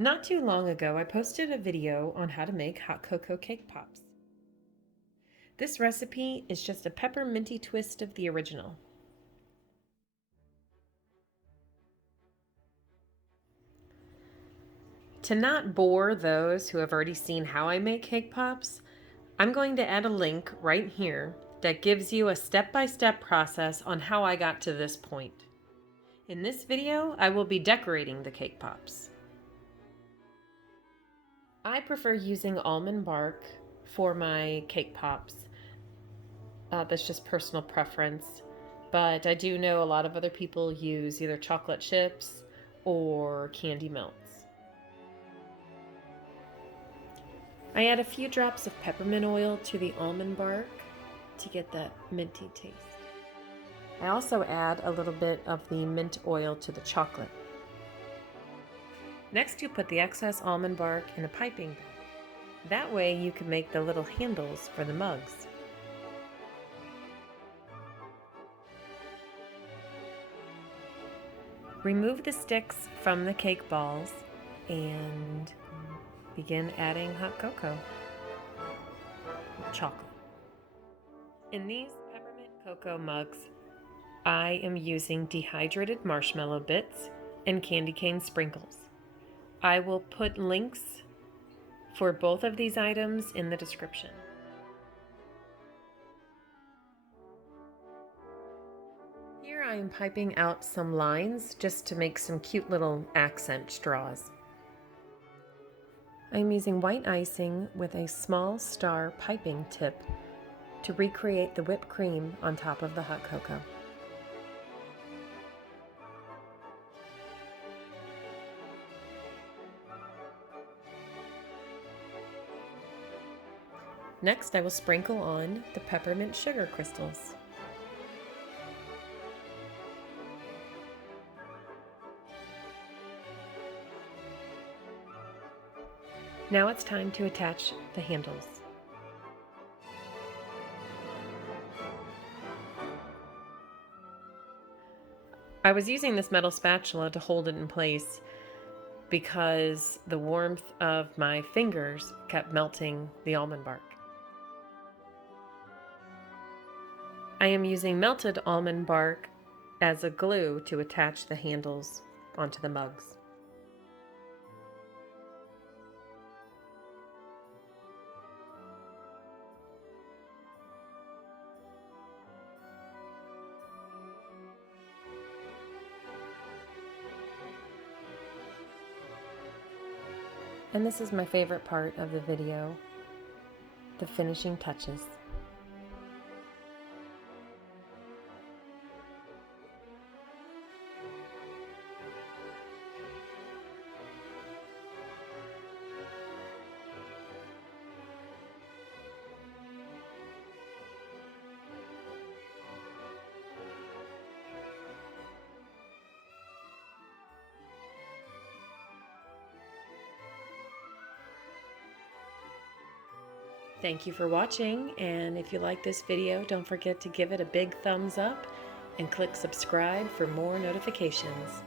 Not too long ago, I posted a video on how to make hot cocoa cake pops. This recipe is just a pepperminty twist of the original. To not bore those who have already seen how I make cake pops, I'm going to add a link right here that gives you a step-by-step process on how I got to this point. In this video, I will be decorating the cake pops. I prefer using almond bark for my cake pops. That's just personal preference, but I do know a lot of other people use either chocolate chips or candy melts. I add a few drops of peppermint oil to the almond bark to get that minty taste. I also add a little bit of the mint oil to the chocolate. Next, you put the excess almond bark in a piping bag. That way you can make the little handles for the mugs. Remove the sticks from the cake balls and begin adding hot cocoa with chocolate. In these peppermint cocoa mugs, I am using dehydrated marshmallow bits and candy cane sprinkles. I will put links for both of these items in the description. Here I am piping out some lines just to make some cute little accent straws. I am using white icing with a small star piping tip to recreate the whipped cream on top of the hot cocoa. Next, I will sprinkle on the peppermint sugar crystals. Now it's time to attach the handles. I was using this metal spatula to hold it in place because the warmth of my fingers kept melting the almond bark. I am using melted almond bark as a glue to attach the handles onto the mugs. And this is my favorite part of the video, the finishing touches. Thank you for watching, and if you like this video, don't forget to give it a big thumbs up and click subscribe for more notifications.